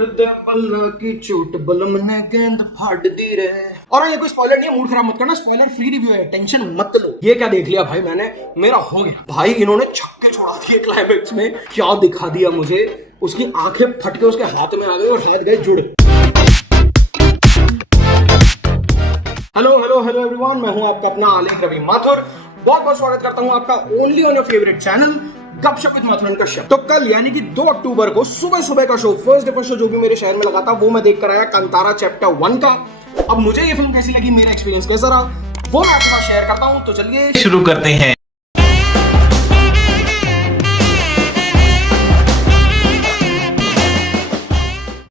की चोट बलम ने गेंद फाड़ दी रे। और ये कोई स्पॉइलर नहीं है, मूड खराब मत करना, स्पॉइलर फ्री रिव्यू है, टेंशन मत लो। ये क्या देख लिया भाई मैंने, मेरा हो गया भाई। इन्होंने छक्के छोड़ा दिए क्लाइमेक्स में, क्या दिखा दिया मुझे। उसकी आंखें फट के उसके हाथ में आ गई और हाथ गए जुड़। हेलो हेलो हेलो एवरीवन, मैं हूं आपका अपना आलेख रवि माथुर। बहुत बहुत स्वागत करता हूं आपका only on your favourite channel गपशप विद माथुर का शो। तो कल यानी कि 2 अक्टूबर को सुबह सुबह का show, first day first show जो भी मेरे शहर में लगा था, वो मैं देख कर आया कांतारा चैप्टर 1 का। अब मुझे ये फिल्म कैसी लगी, मेरा एक्सपीरियंस कैसा रहा, वो मैं आपके साथ शेयर करता हूं। तो चलिए शुरू करते हैं।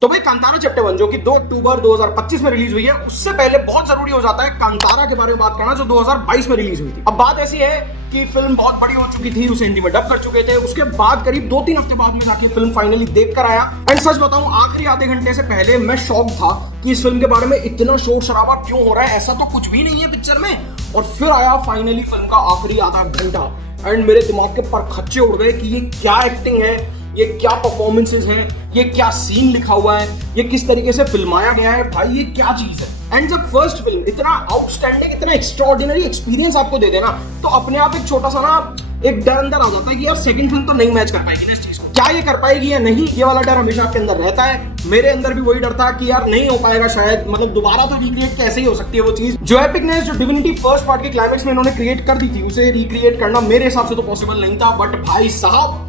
तो भाई कांतारा चैप्टर 1 जो कि 2 अक्टूबर 2025 में रिलीज हुई है, उससे पहले बहुत जरूरी हो जाता है कांतारा के बारे में बात करना जो 2022 में रिलीज हुई थी। अब बात ऐसी है कि फिल्म बहुत बड़ी हो चुकी थी, उसे हिंदी में डब कर चुके थे। उसके बाद करीब 2-3 हफ्ते बाद में जाके फिल्म फाइनली देख कर आया। एंड सच बताऊं, आखिरी आधे घंटे से पहले मैं शॉक था कि इस फिल्म के बारे में इतना शोर शराबा क्यों हो रहा है, ऐसा तो कुछ भी नहीं है पिक्चर में। और फिर आया फाइनली फिल्म का आखिरी आधा घंटा एंड मेरे दिमाग के पर खच्चे उड़ गए कि ये क्या एक्टिंग है, ये क्या परफॉर्मेंसेस हैं, ये क्या सीन लिखा हुआ है, ये किस तरीके से फिल्माया गया है, भाई ये क्या चीज है। एंड जब फर्स्ट फिल्म इतना आउटस्टैंडिंग, इतना एक्स्ट्राऑर्डिनरी एक्सपीरियंस आपको दे देना, तो अपने आप एक छोटा सा ना एक डर अंदर आ जाता है कि यार सेकंड फिल्म तो नहीं मैच कर पाएगी ना इस चीज को, क्या ये कर पाएगी या नहीं। ये वाला डर हमेशा आपके अंदर रहता है। मेरे अंदर भी वही डर था कि यार नहीं हो पाएगा शायद, मतलब दोबारा तो रिक्रिएट कैसे ही हो सकती है वो चीज। जो एपिकनेस जो डिविनिटी फर्स्ट पार्ट के क्लाइमेक्स में इन्होंने क्रिएट कर दी थी, उसे रिक्रिएट करना मेरे हिसाब से तो पॉसिबल नहीं था। बट भाई साहब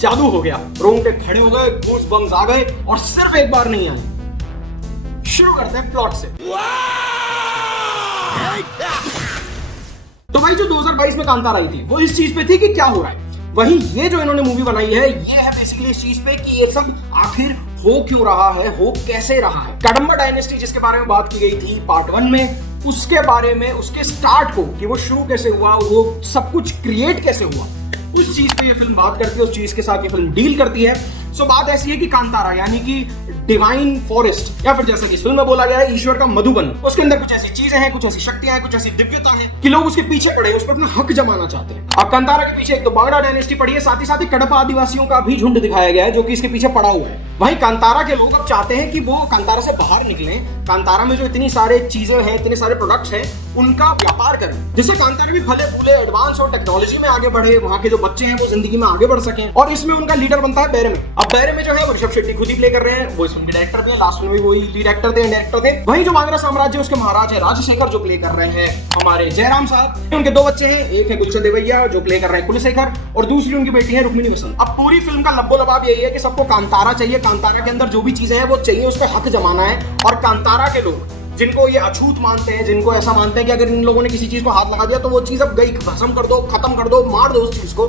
जादू हो गया, रोंगटे खड़े हो गए, गूज बम्स आ गए और सिर्फ एक बार नहीं आई। शुरू करते हैं प्लॉट से। तो भाई जो 2022 में कांतारा आई थी, वो इस चीज पे थी कि क्या हो रहा है। वहीं ये जो इन्होंने मूवी बनाई है, ये है बेसिकली इस चीज पे कि ये सब आखिर हो क्यों रहा है, हो कैसे रहा है। कदंबा डायनेस्टी जिसके बारे में बात की गई थी पार्ट 1 में, उसके बारे में, उसके स्टार्ट को, कि वो शुरू कैसे हुआ, वो सब कुछ क्रिएट कैसे हुआ, उस चीज पे ये फिल्म बात करती है, उस चीज के साथ ये फिल्म डील करती है। सो बात ऐसी है कि कांतारा यानी कि डिवाइन फॉरेस्ट, या फिर जैसा कि इस फिल्म में बोला गया है ईश्वर का मधुबन, उसके अंदर कुछ ऐसी चीजें हैं, कुछ ऐसी शक्तियां हैं, कुछ ऐसी दिव्यता है कि लोग उसके पीछे पड़े, उस पर अपना हक जमाना चाहते हैं। अब कांतारा के पीछे एक तो बांग्ला डायनेस्टी पड़ी है, साथ ही कडपा आदिवासियों का भी झुंड दिखाया गया है जो कि इसके पीछे पड़ा हुआ है। वहीं कांतारा के लोग अब चाहते हैं कि वो कांतारा से बाहर निकले, कांतारा में जो इतनी सारे चीजें हैं, इतने सारे प्रोडक्ट्स हैं, उनका व्यापार करें, जिससे कांतारा भी फले फूले, एडवांस और टेक्नोलॉजी में आगे बढ़े, वहां के जो बच्चे हैं वो जिंदगी में आगे बढ़ सकें। और इसमें उनका लीडर बनता है बैरमे। अब बैरमे जो है ऋषभ शेट्टी खुद ही प्ले कर रहे हैं, वो इस फिल्म के डायरेक्टर भी हैं, लास्ट में भी वही लीड एक्टर थे, डायरेक्टर थे। वहीं जो बांग्ला साम्राज्य उसके महाराज है राजशेखर, जो प्ले कर रहे हैं हमारे जयराम साहब। उनके 2 बच्चे हैं, एक है गुलशन देवैया जो प्ले कर रहे हैं कुलशेखर, और दूसरी उनकी बेटी है रुक्मिणी मिसल। अब पूरी फिल्म का लब्बो लबाब यही है कि सबको कांतारा चाहिए, कांतारा के अंदर जो भी चीजें हैं वो चाहिए, उस पर हक जमाना है। और कांतारा के लोग जिनको ये अछूत मानते हैं, जिनको ऐसा मानते हैं कि अगर इन लोगों ने किसी चीज को हाथ लगा दिया तो वो चीज अब गई, भस्म कर दो, खत्म कर दो, मार दो उस चीज को,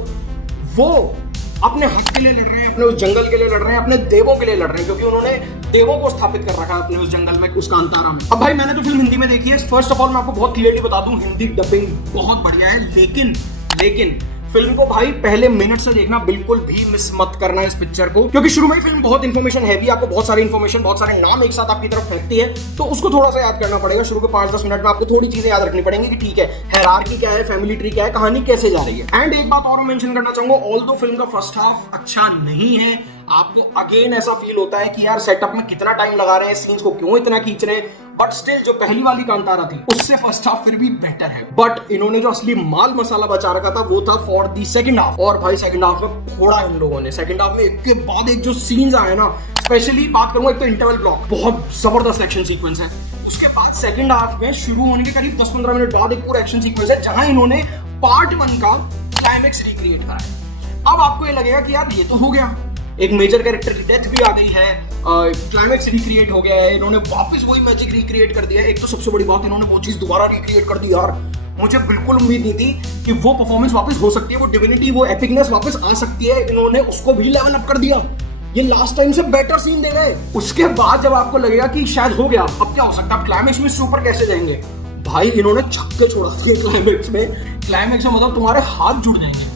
वो अपने हक के लिए लड़ रहे हैं, अपने उस जंगल के लिए लड़ रहे हैं, अपने देवों के लिए लड़ रहे हैं, क्योंकि उन्होंने देवों को स्थापित कर रखा है अपने उस जंगल में, उस कांतारा में। अब भाई मैंने तो फिल्म हिंदी में देखी है। फर्स्ट ऑफ ऑल मैं आपको बहुत क्लियरली बता दूं, हिंदी डबिंग बहुत बढ़िया है, लेकिन फिल्म को भाई पहले मिनट से देखना, बिल्कुल भी मिस मत करना इस पिक्चर को, क्योंकि शुरू में फिल्म बहुत इन्फॉर्मेशन हैवी, आपको बहुत सारी इन्फॉर्मेशन, बहुत सारे नाम एक साथ आपकी तरफ फेंकती है, तो उसको थोड़ा सा याद करना पड़ेगा। शुरू के 5-10 मिनट में आपको थोड़ी चीजें याद रखनी पड़ेंगी कि ठीक है हायरार्की क्या है, फैमिली ट्री क्या है, कहानी कैसे जा रही है। एंड एक बात और मेंशन करना चाहूंगा, ऑल्दो फिल्म का फर्स्ट हाफ अच्छा नहीं है, आपको अगेन ऐसा फील होता है कि यार सेटअप में कितना टाइम लगा रहे हैं, सीन्स को क्यों इतना खींच रहे हैं, बट स्टिल जो पहली वाली कांतारा थी उससे फर्स्ट हाफ फिर भी बेटर है। बट इन्होंने जो असली माल मसाला बचा रखा था वो था फॉर दी सेकंड हाफ, और भाई सेकंड हाफ में फोड़ा इन लोगों ने। सेकंड हाफ में एक के बाद एक जो सीन्स आए ना, स्पेशली बात करूंगा, एक तो इंटरवल ब्लॉक बहुत जबरदस्त एक्शन सीक्वेंस है, उसके बाद सेकंड हाफ में शुरू होने के करीब 10-15 मिनट बाद एक पूरा एक्शन सीक्वेंस है जहां इन्होंने पार्ट 1 का क्लाइमेक्स रिक्रिएट करा है। अब आपको ये लगेगा कि यार ये तो हो गया, एक मेजर कैरेक्टर की डेथ भी आ गई है, क्लाइमेक्स रिक्रिएट हो गया है, इन्होंने वापस वही मैजिक रिक्रिएट कर दिया है। एक तो सबसे बड़ी बात, इन्होंने वो चीज दोबारा रिक्रिएट कर दी यार, मुझे बिल्कुल उम्मीद नहीं थी कि वो परफॉर्मेंस वापस हो सकती है, वो डिविनिटी, वो एपिकनेस वापस आ सकती है। इन्होंने उसको भी लेवल अप कर दिया, ये लास्ट टाइम से बेटर सीन दे गए। उसके बाद जब आपको लगेगा कि शायद हो गया, अब क्या हो सकता है, क्लाइमेक्स में सुपर कैसे जाएंगे, भाई इन्होंने छक्के छोड़ा दिए क्लाइमेक्स में। क्लाइमेक्स में मतलब तुम्हारे हाथ जुड़ जाएंगे।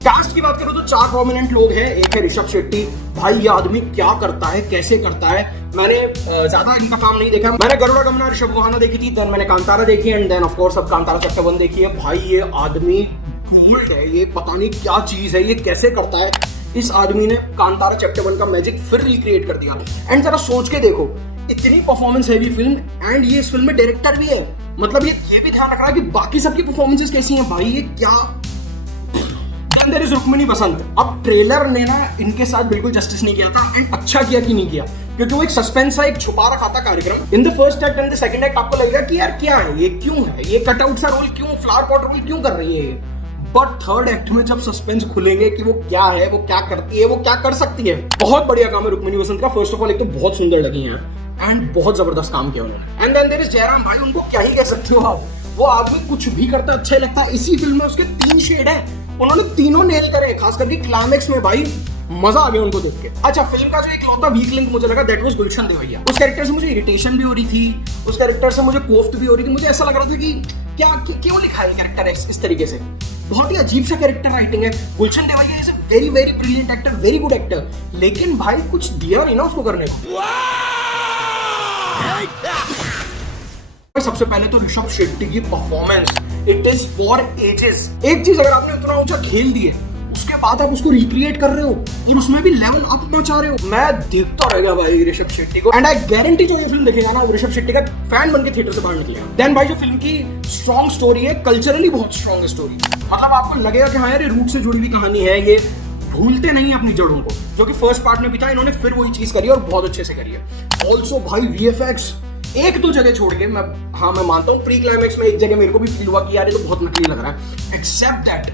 कास्ट की बात करूं तो 4 प्रोमिनेंट लोग हैं। एक है ऋषभ शेट्टी, भाई ये आदमी क्या करता है, कैसे करता है, मैंने ज्यादा इनका काम नहीं देखा। मैंने गरुड़ा गमना ऋषभ गुहाना देखी थी, देन मैंने कांतारा देखी, एंड देन ऑफ कोर्स अब कांतारा चैप्टर 1 देखी है। भाई ये आदमी गोल्ड है, ये पता नहीं क्या चीज है, ये कैसे करता है, इस आदमी ने कांतारा चैप्टर 1 का मैजिक फिर रिक्रिएट कर दिया। एंड जरा सोच के देखो, इतनी परफॉर्मेंस हैवी फिल्म एंड ये इस फिल्म में डायरेक्टर भी है, मतलब ये भी ध्यान रख रहा है कि बाकी सबकी परफॉर्मेंसेस कैसी हैं भाई, ये क्या। देयर इज रुक्मिणी बसंत। अब ट्रेलर ने ना इनके साथ बिल्कुल जस्टिस नहीं किया था, एंड अच्छा किया कि नहीं किया, क्योंकि वो एक सस्पेंस है, एक छुपा रखा था कार्यक्रम। In the first act and the second act आपको लगेगा कि यार क्या है ये, क्यों है ये कटआउट सा रोल, क्यों फ्लावर पॉट रोल क्यों कर रही है ये। बट थर्ड एक्ट में जब सस्पेंस खुलेंगे कि वो क्या है, वो क्या करती है, वो क्या कर सकती है, बहुत बढ़िया काम है रुक्मिणी बसंत का। फर्स्ट ऑफ ऑल एक तो बहुत सुंदर लगी है एंड बहुत जबरदस्त काम किया उन्होंने। And then there is Jayaram bhai, उनको क्या ही कह सकते हो आप, वो आदमी कुछ भी करता अच्छा लगता है। इसी फिल्म में उसके 3 शेड है, उन्होंने तीनों नेल करे, खास करके क्लाइमेक्स में भाई मजा आ गया उनको देख के। अच्छा, फिल्म का जो एक लौटा वीक लिंक मुझे लगा दैट वाज गुलशन देवैया। उस कैरेक्टर से मुझे इरिटेशन भी हो रही थी, उस कैरेक्टर से मुझे कोफ्त भी हो रही थी। मुझे ऐसा लग रहा था कि क्या क्यों लिखा है कैरेक्टर इस तरीके से, बहुत ही अजीब सा कैरेक्टर राइटिंग है। Gulshan Devaiah is a very very brilliant actor, very good actor, लेकिन भाई कुछ दिया नहीं ना उसको करने को। सबसे पहले तो ऋषभ शेट्टी की performance, it is for ages. एक चीज, अगर आपने उतना ऊंचा खेल दिए उसके बाद आप उसको रिक्रिएट कर रहे हो और उसमें भी लेवल अप पहुंचा रहे हो, मैं देखता रह गया भाई ऋषभ शेट्टी को। एंड आई गारंटी जो ये फिल्म देखेगा ना, ऋषभ शेट्टी का फैन बन के थिएटर से बाहर निकलेगा। देन भाई जो फिल्म की स्ट्रॉन्ग स्टोरी है, कल्चरली बहुत स्ट्रॉन्ग स्टोरी, मतलब आपको लगेगा कि हाँ यार ये रूट से जुड़ी हुई कहानी है, ये भूलते नहीं अपनी जड़ों को, जो कि फर्स्ट पार्ट में भी था, इन्होंने फिर वही चीज करी और बहुत अच्छे से करी है। ऑल्सो भाई वीएफएक्स एक दो जगह छोड़ के, मैं मानता हूँ प्री क्लाइमेक्स में एक जगह मेरे को भी फील हुआ कि यार ये तो बहुत नकली लग रहा है, except that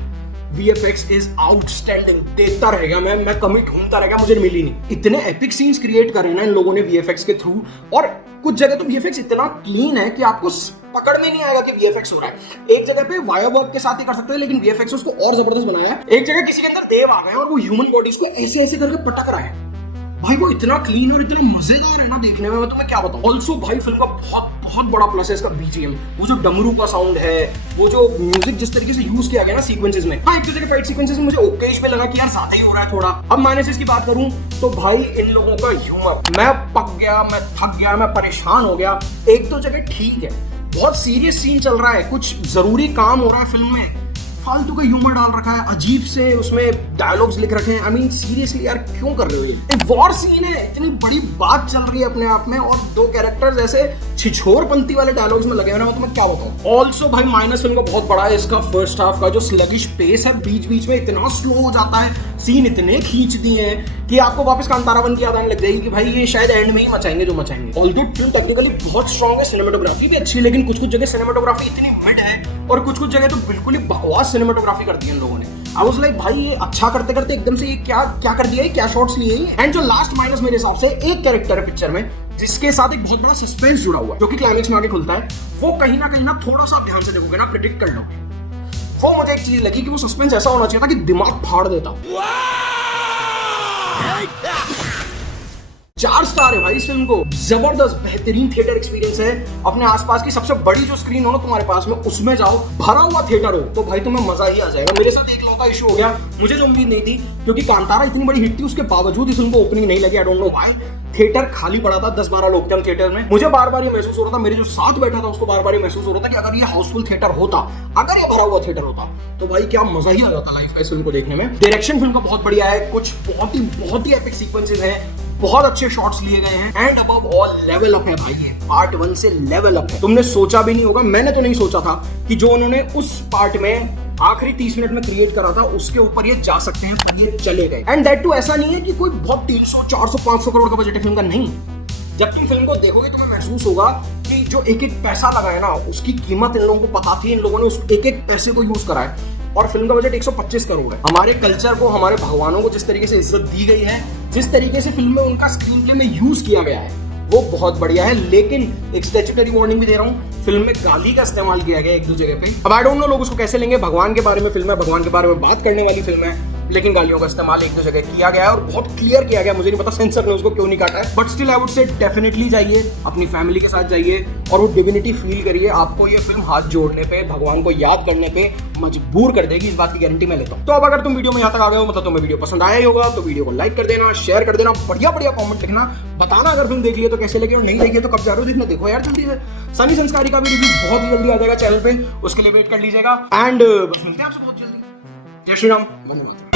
VFX is outstanding. देखता रहेगा मैं कमी ढूंढता रहेगा, मुझे मिली नहीं। इतने एपिक सीन्स क्रिएट करे ना इन लोगों ने VFX के थ्रू, और कुछ जगह तो VFX इतना क्लीन है कि आपको पकड़ में नहीं आएगा कि VFX हो रहा है। एक जगह पे वायर वर्क के साथ ही कर सकते हो, लेकिन VFX उसको और जबरदस्त बनाया है। एक जगह किसी के अंदर देव आ गया है और वो ह्यूमन बॉडीज को ऐसे ऐसे करके पटक रहा है भाई, वो इतना क्लीन और इतना मजेदार है ना देखने में, मैं तुम्हें क्या बताऊं। ऑल्सो भाई फिल्म का बहुत बहुत बड़ा प्लस है इसका BGM, वो जो डमरू का साउंड है, वो जो म्यूजिक जिस तरीके से यूज किया गया ना सीक्वेंसेस में। हाँ, एक तो जगह फाइट सीक्वेंसेस में मुझे ओकेश में लगा कि यार ज्यादा ही हो रहा है थोड़ा। अब माइनसेस की बात करूं तो भाई इन लोगों का ह्यूमर, मैं पक गया, मैं थक गया, मैं परेशान हो गया। एक तो जगह ठीक है, बहुत सीरियस सीन चल रहा है, कुछ जरूरी काम हो रहा है फिल्म में, फालतू का ह्यूमर डाल रखा है, अजीब से उसमें डायलॉग्स लिख रखे हैं। आई मीन सीरियसली यार क्यों कर रहे हो ये? एक वॉर सीन है, इतनी बड़ी बात चल रही है अपने आप में, और दो कैरेक्टर्स ऐसे छिछोरपंती वाले डायलॉग्स में लगे हुए हैं, तो मैं क्या बताऊं। ऑल्सो भाई माइनस फिल्म का बहुत बड़ा है इसका फर्स्ट हाफ का जो स्लगिश पेस है, बीच बीच में इतना स्लो हो जाता है, सीन इतने खींच दिए हैं कि आपको वापस कांतारा 1 की याद आने लग जाएगी कि भाई ये शायद एंड में ही मचाएंगे जो मचाएंगे। ऑल्दो फिल्म टेक्निकली बहुत स्ट्रॉन्ग है, सिनेमेटोग्राफी भी अच्छी है, लेकिन कुछ कुछ जगह सिनेमेटोग्राफी इतनी मिड है और कुछ कुछ जगह तो बिल्कुल ही बकवास सिनेमेटोग्राफी करती है इन लोगों ने। आई वाज लाइक भाई ये अच्छा करते करते एकदम से ये क्या कर दिया है, क्या शॉट्स लिए। एंड जो लास्ट माइनस मेरे हिसाब से एक कैरेक्टर है पिक्चर में जिसके साथ एक बहुत बड़ा सस्पेंस जुड़ा हुआ है, जो कि क्लाइमेक्स में आगे खुलता है, वो कहीं ना थोड़ा सा ध्यान से देखोगे ना, प्रेडिक्ट कर लोगे। वो मुझे एक चीज लगी कि वो सस्पेंस ऐसा होना चाहिए था कि दिमाग फाड़ देता। 4 स्टार है भाई इस फिल्म को, जबरदस्त बेहतरीन थिएटर एक्सपीरियंस है। अपने आसपास की सबसे बड़ी जो स्क्रीन हो ना तुम्हारे पास में, उसमें जाओ, भरा हुआ थिएटर हो तो भाई तुम्हें मजा ही आ जाएगा। मेरे साथ एक लौटा इशू हो गया, मुझे जो उम्मीद नहीं थी, क्योंकि कांतारा इतनी बड़ी हिट थी उसके बावजूद इस फिल्म को ओपनिंग नहीं लगी। I don't know why, theatre खाली पड़ा था, 10-12 लोग थे हम थिएटर में। मुझे बार बार ये महसूस हो रहा था, मेरे जो साथ बैठा था उसको बार बार ये महसूस हो रहा था कि अगर ये हाउसफुल थिएटर होता, अगर ये भरा हुआ थिएटर होता, तो भाई क्या मजा ही आ जाता लाइफ का इस फिल्म को देखने में। डायरेक्शन फिल्म का बहुत बढ़िया है, कुछ बहुत ही एपिक सीक्वेंसेस हैं, बहुत अच्छे शॉट्स लिए गए हैं, and above all level up है भाई, पार्ट 1 से लेवल अप है। तुमने सोचा भी नहीं होगा, मैंने तो नहीं सोचा था कि जो उन्होंने उस पार्ट में आखिरी 30 मिनट में क्रिएट करा था उसके ऊपर ये जा सकते हैं, पर ये चले गए। एंड दैट टू ऐसा नहीं है कि कोई बहुत 300, 400, 500 करोड़ का बजट है फिल्म का, नहीं। जब तुम फिल्म को देखोगे तुम्हें महसूस होगा कि जो एक एक पैसा लगा है ना, उसकी कीमत इन लोगों को पता थी, इन लोगों ने उस एक एक पैसे को यूज करा है। और फिल्म का बजट 125 करोड़ है। हमारे कल्चर को, हमारे भगवानों को जिस तरीके से इज्जत दी गई है, जिस तरीके से फिल्म में उनका स्क्रीन प्ले में यूज किया गया है, वो बहुत बढ़िया है। लेकिन एक स्टैट्यूटरी वार्निंग भी दे रहा हूँ, फिल्म में गाली का इस्तेमाल किया गया एक दो जगह पे। अब आई डोंट नो लोग उसको कैसे लेंगे, भगवान के बारे में फिल्म है, भगवान के बारे में बात करने वाली फिल्म है, लेकिन गालियों का इस्तेमाल एक दो जगह किया गया है और बहुत क्लियर किया गया। मुझे नहीं पता सेंसर ने उसको क्यों नहीं काटा है, but still I would say definitely जाइए, अपनी फैमिली के साथ जाइए और वो डिविनिटी फील करिए। आपको ये फिल्म हाथ जोड़ने पे, भगवान को याद करने पे मजबूर कर देगी, इस बात की गारंटी मैं लेता हूँ। तो अब अगर तुम वीडियो में यहाँ तक आ गए हो, मतलब तुम्हें वीडियो पसंद आया ही होगा, तो वीडियो को लाइक कर देना, शेयर कर देना, बढ़िया बढ़िया कमेंट लिखना, बताना अगर फिल्म देख लिए तो कैसे लगी, और नहीं देखिए तो कब जा रहे हो देखना, देखो यार जल्दी से। सनी संस्कारी का भी रिव्यू बहुत ही जल्दी आ जाएगा चैनल पे, उसके लिए वेट कर लीजिएगा। एंड बस मिलते हैं आपसे बहुत जल्दी। जय श्री राम, वंदे मातरम।